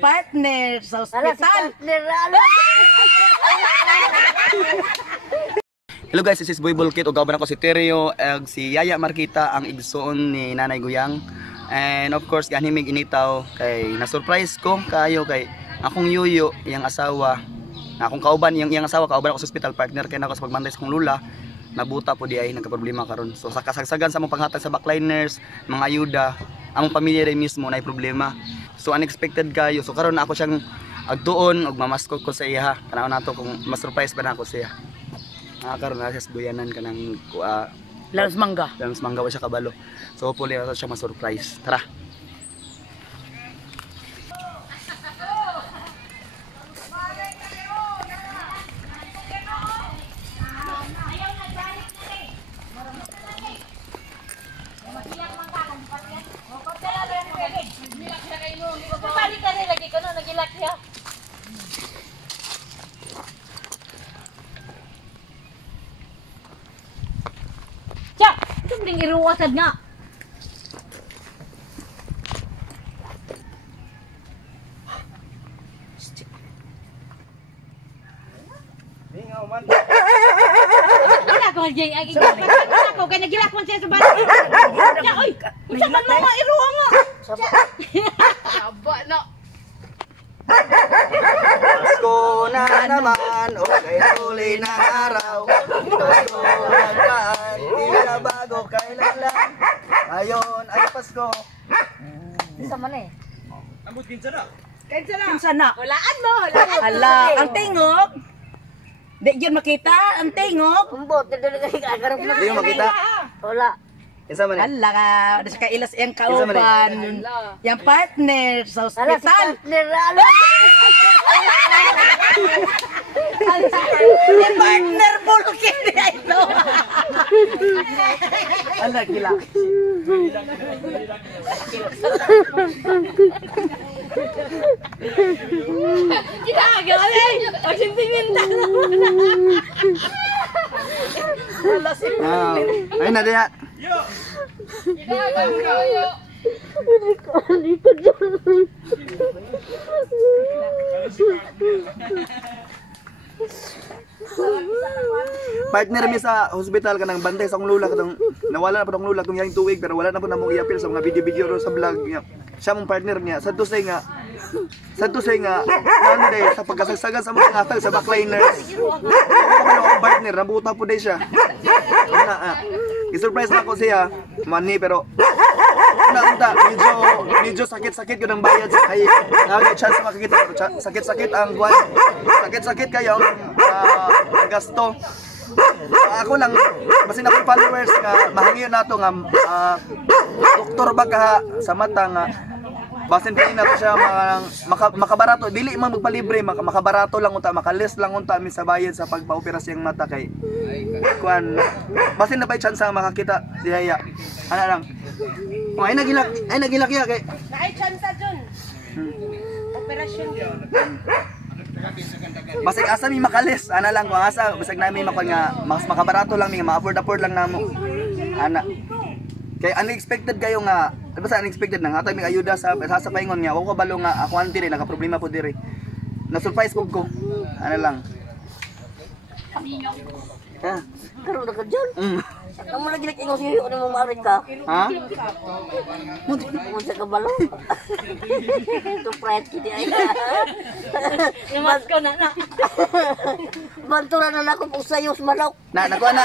partner sa ospital. Hello guys, this is Boy Bulkit ug kauban ako si Terrio ug si Yaya Marquita ang igsoon ni Nanay Guyang. And of course ganhimig initaw kay na-surprise ko kayo kay akong yuyo, iyang asawa, na akong kauban iyang asawa kauban ako sa hospital, partner kay nako sa pagbantay sa kong lula. Nabuta po di ay nagka-problema karon. So sa kasagsagan sa among panghatag sa backliners, mga ayuda, among pamilya rin mismo na ay problema. So unexpected kayo. So karon na ako siyang agtuon ug mamaskot ko sa iya. Tanaw nato kung ma-surprise pa na ako siya. Karon na siya sa duyanan kanang Lanos mangga. Lanos mangga wa siya kabalo. So hopefully na siya ma-surprise. Tara. Ning iruwasad nga. Mingaw man. Wala ko jay ay ko kay nagilak man siya sa bahay. Ya oy, unsa man mo nga iruwa nga. Saba na. Pasko na naman, okay tuloy na araw. Pasko nagkaan, di na bago kailan lang. Ngayon ay Pasko. Isa man eh. Ambot kinsa na? Kinsa na? Hulaan mo, hulaan. Ala, ang tingog. Di yun makita, ang tingog. Umbot, dito kay agarap na. Di mo makita? Wala. Kinsa man? Ala ka, di siya kailas iyang kauban. Yang partner sa ospital. Yung partner bulkin niya ito. Ala, gila. Ginagawa eh. Pagsintingin na. Ala, si Ay na diya. Partner mi sa hospital kanang bantay sa akong lula katong nawala na po akong lula kung yang tuig pero wala na po na mong i-appeal sa mga video ro sa vlog niya. Siya mong partner niya sa tusay nga ano day sa pagkasagsagan sa mga hatag sa backliners. Ako akong partner nabuta po day siya. I-surprise na ako siya money pero unta medyo sakit-sakit ko ng bayad sa kay nagay chance makakita sakit-sakit ang buwan. Sakit-sakit kayo ang gasto. Ako lang basin ako followers nga mahangyo nato nga doktor ba ka sa mata nga basin pili nato siya makabarato dili man magpalibre makabarato lang unta makalis lang unta mi sa bayad sa pagpa-operasyon ng mata kay kuan basin na bay chance makakita si Yaya ana lang ay nagilak ya kay naay chance dun. Operasyon yun. Basig asa mi makalis ana lang kung asa basig nami makon nga mas makabarato lang mi ma-afford lang namo ana kay unexpected kayo nga basta unexpected nang hatag mi ayuda sa paingon nga ako kabalo nga ako anti rin naka problema po dire na surprise ko ana lang ha Karon na ka dyan. Ang mga gilik ingo siyo ano mo maarit ka. ha Mo sa kabalo. Surprise kiti ay. Namas ko na. Bantura na nako pug sayos manok. nakuha na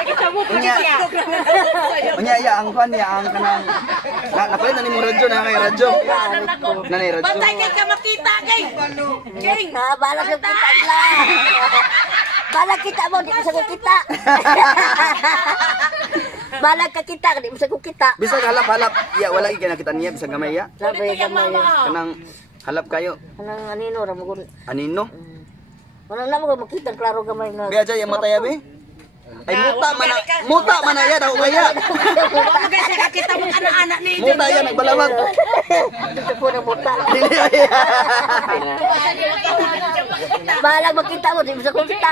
Nakita mo pa unya ya ang kuan niya ang kanang nakuha na ni mo radyo na kay radyo na ni radyo Bantay kay ka makita kay. King, ha, balas yung kita lang. Balag kita mo, di mo sa kita. Balag ka kita, di mo sa kita. bisag halap ya wala gyud nakita niya bisag gamay ya Sabi ka mo. kanang halap kayo Anong anino, ramagun. anino Wala na mo makita, klaro gamay na. biya jay mata ya be ay muta man na ya daw kaya Ano guys, nakakita mo anak-anak ni muta ya nagbalawag Ito po na buta. Balag makita mo, di mo sa kita.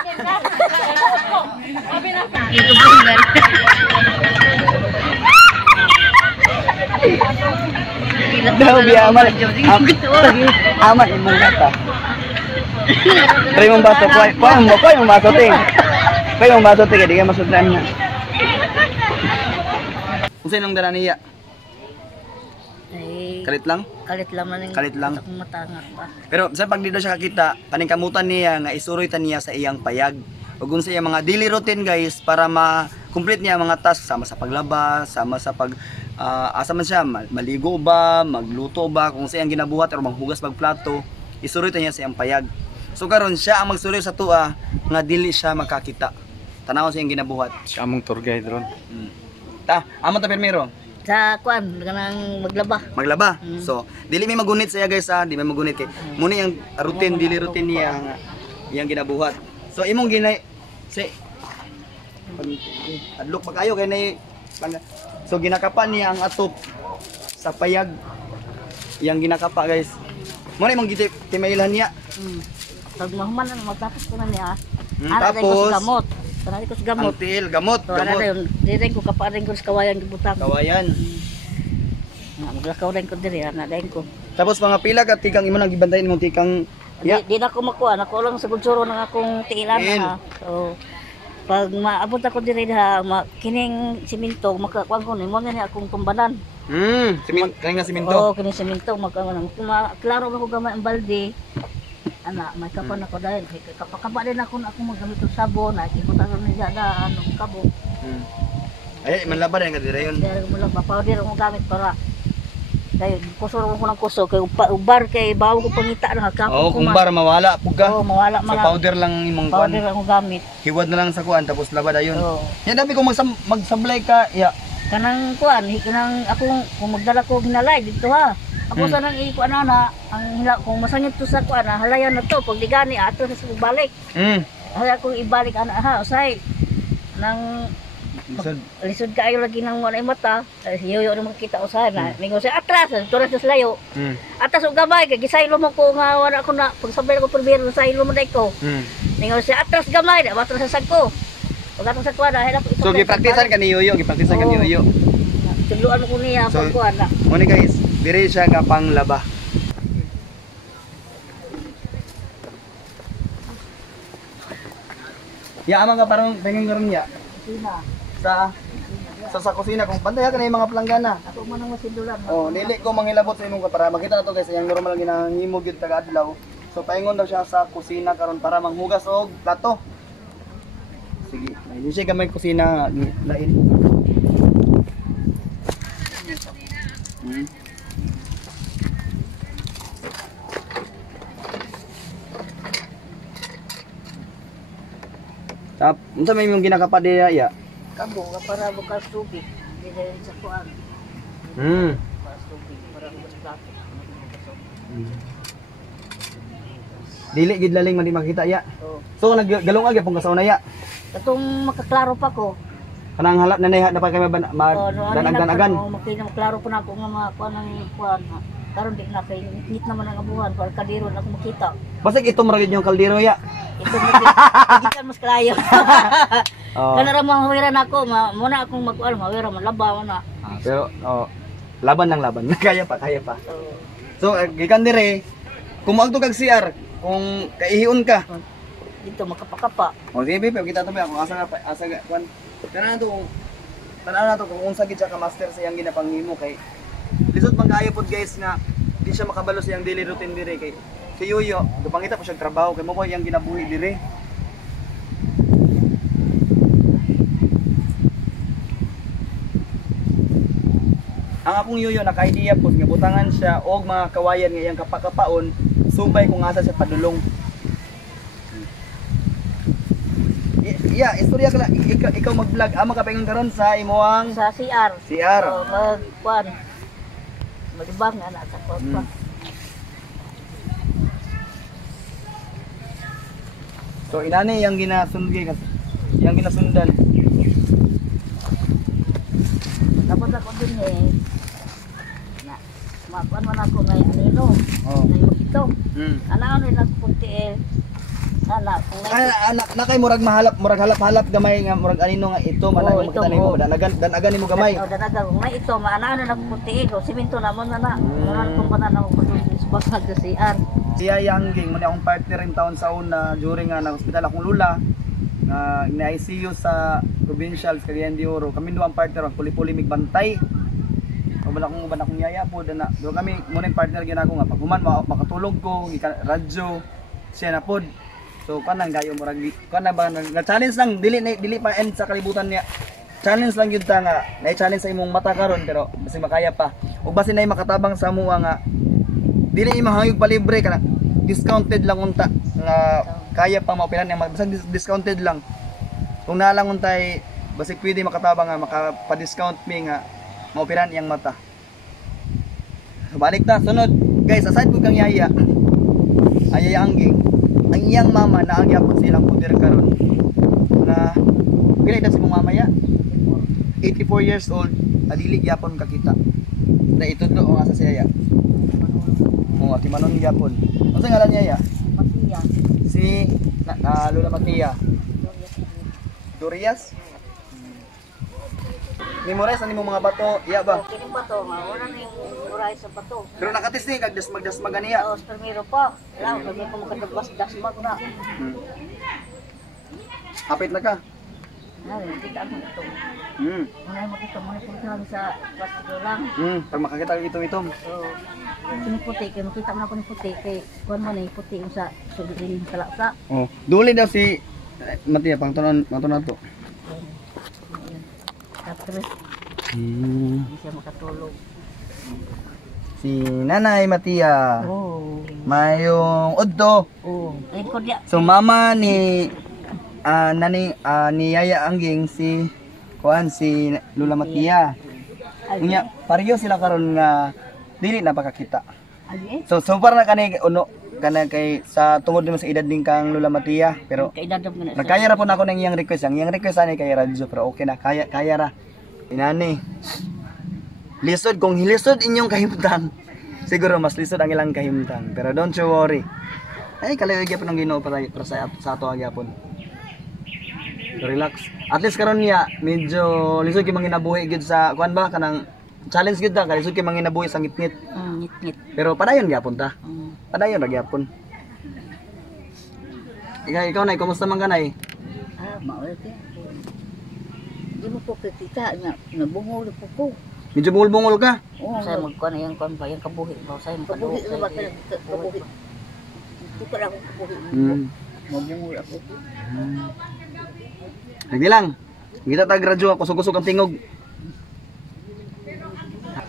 Daw biya aman. Aman imong kata. Try mong baso, kuha yung baso ting. Kuha yung baso ting, di ka masudlan na. Kung saan ang dala niya? Ay, Kalit lang? kalit lang man Kalit lang? akong matangak pa. Pero sa pag dito siya kakita, paningkamutan niya nga isuroy ta niya sa iyang payag. Ug kung sa iyang mga daily routine guys para ma-complete niya ang mga task sama sa paglaba, sama sa pag asa man siya maligo ba, magluto ba, kung sa iyang ginabuhat or maghugas pag plato, isuroy ta niya sa iyang payag. So karon siya ang magsuroy sa tua nga dili siya makakita. Tanaw sa iyang ginabuhat. Siya among tour guide ron. Ta, amo ta permero. Sa kuan, kanang maglaba. Maglaba. So, dili may magunit sa iya guys ha, di may magunit kay muna yung routine, dili routine niya nga iyang ginabuhat. So imong ginay si adlok pa kayo kay nay so ginakapan niya ang atop sa payag. Iyang ginakapa guys. Muna imong timailhan niya. Pag mahuman na matapos ko na niya. Tapos gamot. Kanali ko sa gamot. ang til, gamot, So, ano gamot. yun, diren ko kaparin ko sa kawayan gibutang. Kawayan. Maglakaw rin ko diri, anadain ko. Tapos mga pila ka tikang imo nang gibantayin mong tikang Di na ko makuha, ako lang sa gudsuro ng akong tiilan Tiil. ha. So, pag maabot ako diri ha, kining siminto, makakuha ko ni mo na akong tumbanan. kaning siminto. Oo, kining siminto, makakuha klaro na ko gamay ang balde. Ana, may kapan ako dahil. Kapakaba din ako na akong magamit ng sabon, nakikibutan ko niya na anong kabo. Ay, manlaban din ka dire yun. Dahil mo lang, mapawdir akong gamit para dahil kusuro ko ng kuso, kay ubar kay bawo ko pangita na kapon Oo, kung bar mawala pugka. Oo, mawala So man. powder lang imong kuan. Powder akong gamit. Hiwad na lang sa kuan tapos labad ayon. Oo. Yan dami kung magsablay ka, ya. Kanang kuan, kanang akong kung magdala ko ginalay dito ha. Ako sa nang ikuan na ang kung masangit to sa kuan, halayan na to pag digani ato sa balik. Hala kong ibalik ana ha, usay nang lisod kaayo lagi nang walay mata, yoyo na makita usay na. Ningo sa atras, turas sa layo. Atas og gamay kay gisaylo mo ko nga wala ko na pagsabay ko perbiro sa ilo mo dai ko. Ningo sa atras gamay, atras sa sagko. Pag atong sa kuan, hila ko So gipraktisan ka ni Yoyo, gipraktisan ka ni Yoyo. tuluan ko niya So, pag kuan na. Muna guys, dire siya nga panglaba. Ya ama ka parang tingin karon niya Sina. sa kusina kung pantaya ka na yung mga planggana. Ako man ang masindulan. Oh, dili ko mangilabot sa imong para makita na to guys, yung normal ginahimo gyud taga adlaw. So paingon daw siya sa kusina karon para manghugas og plato. Sige, hindi siya gamay kusina lain. Tap, unsa may imong ginakapa diya ya? Kabo ka para bukas tubig. Hindi dahil sa kuan. Bukas tubig para bukas plato. Dili gid laling man di makita ya. So, So naggalong agi pong kasauna ya. katong makaklaro pa ko. Kanang halap na nahiha na pa kay magdanagan. Makita maklaro pa na ako nga mga kuan ng kuan. Karon di na kay ngit naman ang abuhan para kadiro na ako makita. Basta ito maragid yung kaldero ya. Ito magitan mas kalayo. Oh. Kana ra mahawira nako, muna akong mag-kuan, mahawira man labaw na. Pero laban ng laban. Kaya pa, kaya pa. So, So gikan dire kung magto kag CR, kung kaihion ka. dito makapakapa. O sige Pepe, kita to ba kung asa nga kwan. Kana na to kung unsa gid siya ka master sa iyang ginapanghimo kay lisod man kaayo pod guys nga di siya makabalo sa iyang daily routine dire kay si Yoyo, dupangita po siya trabaho kay mo ko iyang ginabuhi dire. Ang akong Yoyo naka-idea po nga butangan siya og mga kawayan nga iyang kapakapaon subay kung asa siya padulong. Yeah, istorya ka lang. Ikaw mag-vlog. Amo ka paingon karon sa imuang Sa CR. CR. So, mag-kuan. Malibang na na sa kuan pa. So inani yang ginasundan. Yang ginasundan. Tapos ako din na makuan man ako ngay anino. Oh. Ngay ito. Mm. Ano na kunti Anak, kung Nakay murag halap gamay nga murag anino nga ito man Oo, ang ito, makita nimo oo. danagan nimo gamay. danagal kung na ito, maana na puti ko, simento na mo na. Mga kung pa na ko subasag sa CR. Si Yaya Angging man akong partner in town sa una during nga na hospital akong lula nga na ICU sa provincial sa Cagayan de Oro. Kami duang partner ang puli-puli migbantay. Wala akong yaya po na do kami muna partner gyud ako nga pag human makatulog ko radyo siya na pod. So kanang gayo murag kana ba nga challenge lang dili pa end sa kalibutan niya. Challenge lang gyud ta nga na-challenge sa imong mata karon pero basi makaya pa. Ug basi nay makatabang sa mua nga dili imong hangig palibre kana discounted lang unta nga kaya pa maupilan niya basta discounted lang. Kung naa lang untay basi pwede makatabang nga makapa-discount mi nga maupiran iyang mata. So balik ta sunod. Guys, aside pud kang Yaya Angging ang iyang mama na ang yapon silang puder karon na pila na si mong mama ya 84 years old adili yapon kakita na itudlo ang asa si Yaya ati manon yapon unsa ngalan niya ya Matiya. si Lola Matia Dorias memorize ani mo mga bato iya ba Kini ba to, wala na yung uray sa bato. pero nakatis ni kag dasmag ganiya Tapos primero pa, lang, lagi ko makadabas dasmag na. hapit na ka Kita mo ito. hmm Wala makita mo na sa plastic lang. pag makakita ka itom So, kini puti, kaya makita mo na ko ni puti, kay kuhan mo na yung puti yung sa suliling talaksa. oh duli daw si Matia pang tunan to Tapos, hindi siya makatulog. si Nanay Matia Oh. mayong udto Oh. Ayun ko diya. so mama ni ni Yaya Angging si si Lola Matia unya pareho sila karon nga dili na pakakita Ay, so far na kanay uno kana kay sa tungod nimo sa edad din kang Lola Matia pero kaidadam ko na siya. nagkaya ra po na ako ng iyang request ang iyang request ani kay radyo pero okay na kaya ra inani lisod kung hilisod inyong kahimtang siguro mas lisod ang ilang kahimtang pero don't you worry ay kalayo gyapon ang Ginoo para sa ato gyapon relax at least karon niya medyo lisod kay manginabuhi gid sa kuan ba kanang challenge gid ta kay lisod kay manginabuhi sa ngit-ngit Ngit-ngit. pero padayon gyapon ta padayon ra gyapon ikaw nay kumusta man kanay Maulit eh. Di mo po kita nga, nabungol po ko. medyo bungol ka Oo, saya magkuhan na yung kuhan ba, yung kabuhi ba, saya makabuhi na ba, kabuhi. Ito ka lang kabuhi. Mabungol ako. Hindi lang. Kita tag radyo kusog-kusog ang tingog.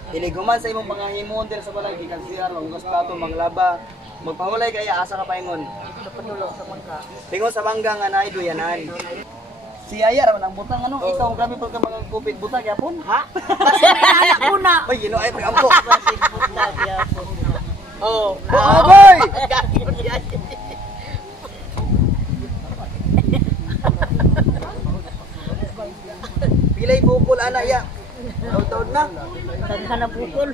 Iliguman sa imong mga himon dir sa balay gikan CR hugas plato manglaba. Magpahulay kaya asa ka paingon. Ito panulo sa mangga. Tingon sa mangga nga naay duyanan. Si Aya ra man ang butang ano ikaw grabe pag ka mga kupit butang yapon. Ha? Kasi may anak ko na. Oy gino ay ampo. Kasi butag yapon. Oh. Boy! Pilay bukol ana ya. Taud-taud na. Taghan na bukol.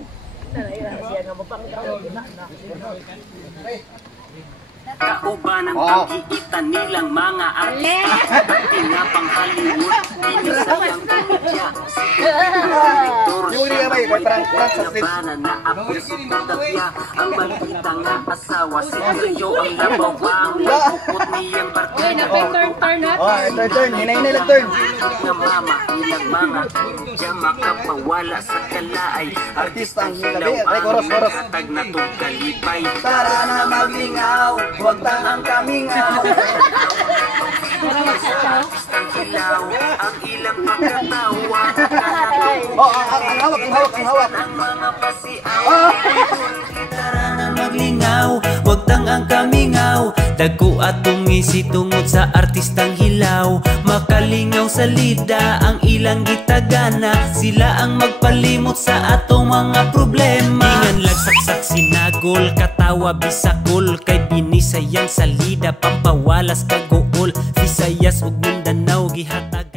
Kauban ang pag-iitan nilang mga artista Tinapang Hollywood, inisayang komedya Yung hindi may parang sa street. Labanan na apoy suportatya Ang maldita nga asawa Si Rio ang labawang Nagpupot niyang partida Oh, turn. Hinay-hinay lang turn. Nga mama, ilang mga Diya makapawala sa kalaay Artista ang Hilaw hilabi. Ay, ang koros. hatag na tong kalipay Tara na maglingaw, huwag tangang kamingaw. Ang hilaw, ang ilang pagkatawa Oh, ang hawak. Ang mga pasiaw Tara na maglingaw, wag tang ang kamingaw. Dagko atong ngisi tungod sa artistang hilaw. Makalingaw sa lida ang ilang gitagana. Sila ang magpalimot sa atong mga problema. Ingan lagsaksak sinagol, katawa bisakol. Kay binisayang salida, pampawalas kagool. Visayas ug Mindanao gihatag.